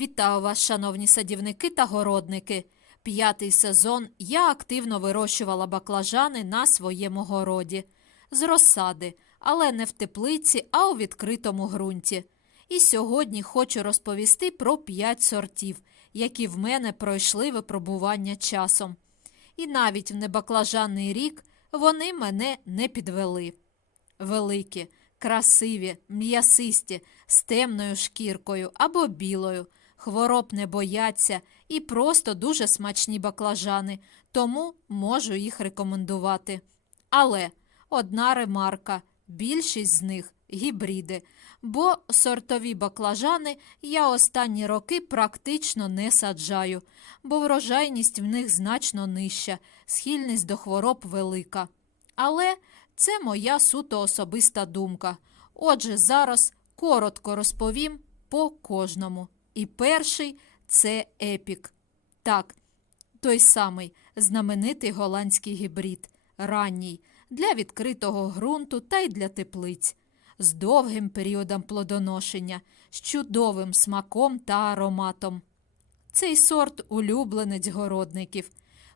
Вітаю вас, шановні садівники та городники. П'ятий сезон я активно вирощувала баклажани на своєму городі з розсади, але не в теплиці, а у відкритому ґрунті. І сьогодні хочу розповісти про п'ять сортів, які в мене пройшли випробування часом. І навіть в небаклажанний рік вони мене не підвели. Великі, красиві, м'ясисті, з темною шкіркою або білою, хвороб не бояться і просто дуже смачні баклажани, тому можу їх рекомендувати. Але одна ремарка: більшість з них гібриди, бо сортові баклажани я останні роки практично не саджаю, бо врожайність в них значно нижча, схильність до хвороб велика. Але це моя суто особиста думка. Отже, зараз коротко розповім по кожному. І перший це епік. Так, той самий знаменитий голландський гібрид, ранній, для відкритого ґрунту та й для теплиць, з довгим періодом плодоношення, з чудовим смаком та ароматом. Цей сорт улюбленець городників.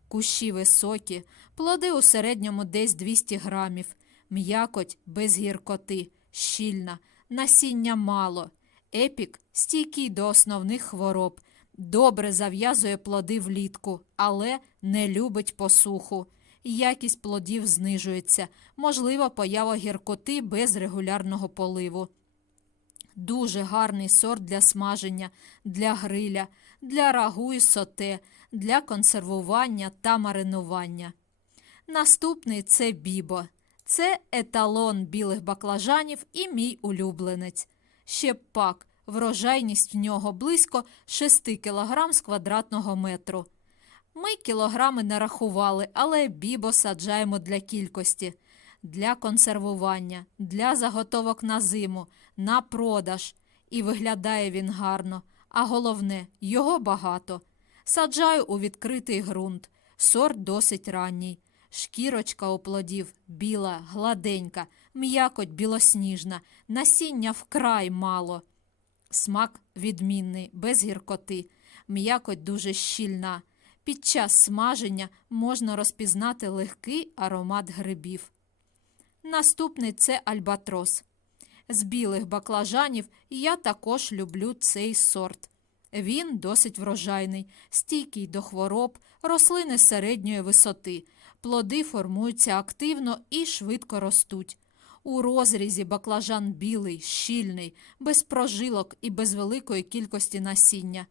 Кущі високі, плоди у середньому десь 200 грамів, м'якоть без гіркоти, щільна, насіння мало. Епік стійкий до основних хвороб, добре зав'язує плоди влітку, але не любить посуху. Якість плодів знижується, можлива поява гіркоти без регулярного поливу. Дуже гарний сорт для смаження, для гриля, для рагу і соте, для консервування та маринування. Наступний це бібо. Це еталон білих баклажанів і мій улюбленець. Ще пак, врожайність в нього близько 6 кг з квадратного метру. Ми кілограми не рахували, але бібо саджаємо для кількості, для консервування, для заготовок на зиму, на продаж. І виглядає він гарно. А головне, його багато. Саджаю у відкритий ґрунт. Сорт досить ранній. Шкірочка у плодів біла, гладенька, м'якоть білосніжна, насіння вкрай мало. Смак відмінний, без гіркоти, м'якоть дуже щільна. Під час смаження можна розпізнати легкий аромат грибів. Наступний це альбатрос. З білих баклажанів я також люблю цей сорт. Він досить врожайний, стійкий до хвороб, рослини середньої висоти. Плоди формуються активно і швидко ростуть. У розрізі баклажан білий, щільний, без прожилок і без великої кількості насіння.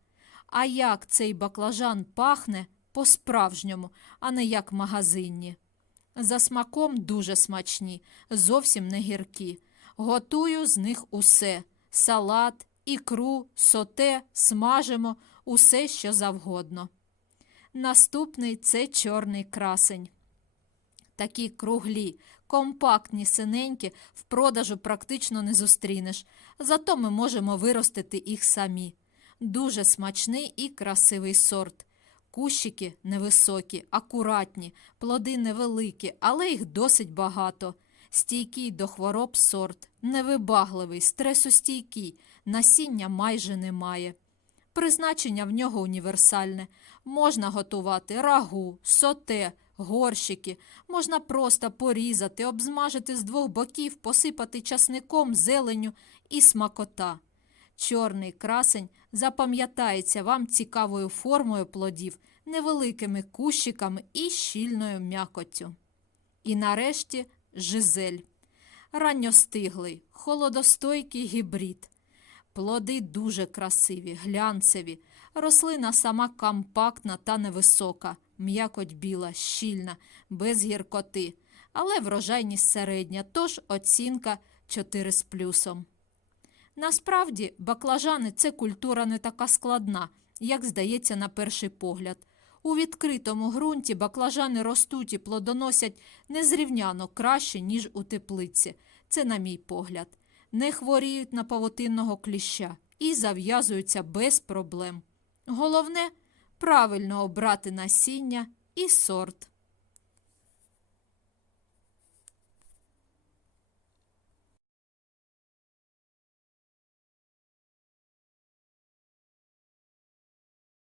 А як цей баклажан пахне по-справжньому, а не як магазинні. За смаком дуже смачні, зовсім не гіркі. Готую з них усе: салат, ікру, соте, смажимо, усе що завгодно. Наступний це чорний красень. Такі круглі, компактні, синенькі в продажу практично не зустрінеш, зато ми можемо виростити їх самі. Дуже смачний і красивий сорт. Кущики невисокі, акуратні, плоди невеликі, але їх досить багато. Стійкий до хвороб сорт, невибагливий, стресостійкий, насіння майже немає. Призначення в нього універсальне. Можна готувати рагу, соте, горщики, можна просто порізати, обзмажити з двох боків, посипати часником, зеленю і смакота. Чорний красень запам'ятається вам цікавою формою плодів, невеликими кущиками і щільною м'якоттю. І нарешті жизель. Ранньостиглий, холодостойкий гібрид. Плоди дуже красиві, глянцеві. Рослина сама компактна та невисока, м'якоть біла, щільна, без гіркоти, але врожайність середня, тож оцінка 4 з плюсом. Насправді, баклажани це культура не така складна, як здається на перший погляд. У відкритому ґрунті баклажани ростуть і плодоносять незрівняно краще, ніж у теплиці. Це, на мій погляд, не хворіють на павутинного кліща і зав'язуються без проблем. Головне правильно обрати насіння і сорт.